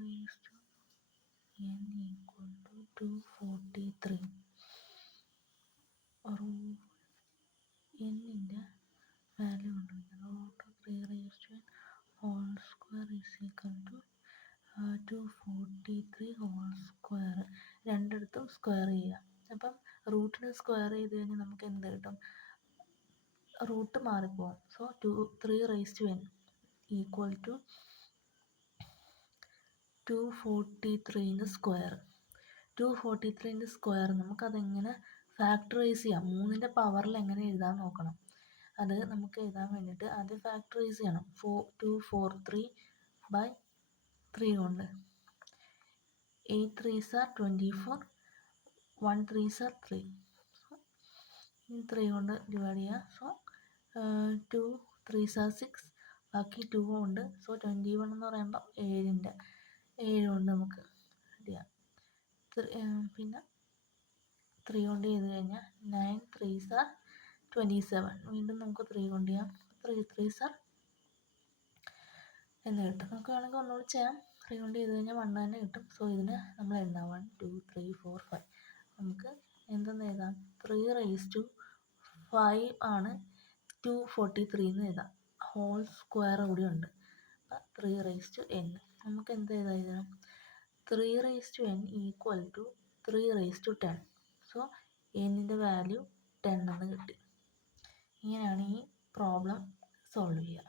raised to n equal to 243. Nൻ്റെ value കണ്ടുപിടിക്കണം. √3 raised to n whole square is equal to 243 whole square. രണ്ടിടത്തും square ചെയ്യുക. അപ്പം റൂട്ടിന് square ചെയ്ത് കഴിഞ്ഞാൽ നമുക്ക് എന്ത് കിട്ടും? റൂട്ട് മാറിപ്പോകും. So 3 raised to n equal to 243 square. 243 square നമുക്കതെങ്ങനെ ഫാക്ടറൈസ് ചെയ്യാം? 3ൻ്റെ പവറിൽ എങ്ങനെ എഴുതാൻ നോക്കണം. അത് നമുക്ക് എഴുതാൻ വേണ്ടിയിട്ട് ആദ്യം ഫാക്ടറൈസ് ചെയ്യണം. 243/3 കൊണ്ട് 8 3s are 24, 1 3s are 3. 3 കൊണ്ട് ഡിവൈഡ് ചെയ്യുക. സോ 2 3s are 6, ബാക്കി 2 ഉണ്ട്. സോ 21 എന്ന് പറയുമ്പോൾ 7 കൊണ്ട് നമുക്ക് ചെയ്യാം. പിന്നെ 3 കൊണ്ട് ചെയ്ത് കഴിഞ്ഞാൽ 9 3s are 27. വീണ്ടും നമുക്ക് 3 കൊണ്ട് ചെയ്യാം. 3 3s are എന്ന് കിട്ടും. നമുക്ക് വേണമെങ്കിൽ ഒന്നുകൂടി ചെയ്യാം. 3 കൊണ്ട് ചെയ്ത് കഴിഞ്ഞാൽ 1 തന്നെ കിട്ടും. സോ ഇതിന് നമ്മൾ എഴുതാം 1 2 3 4 5. നമുക്ക് എന്തെന്ന് എഴുതാം? 3 raised to 5 ആണ് 243 എന്ന് എഴുതാം. ഹോൾ സ്ക്വയർ കൂടി ഉണ്ട്. അപ്പം 3 raised to n. നമുക്ക് എന്ത് എഴുതാം? 3 raised to n equal to 3 raised to 10. So എന്നിൻ്റെ വാല്യൂ 10 എന്ന് കിട്ടി. ഇങ്ങനെയാണ് ഈ പ്രോബ്ലം സോൾവ് ചെയ്യുക.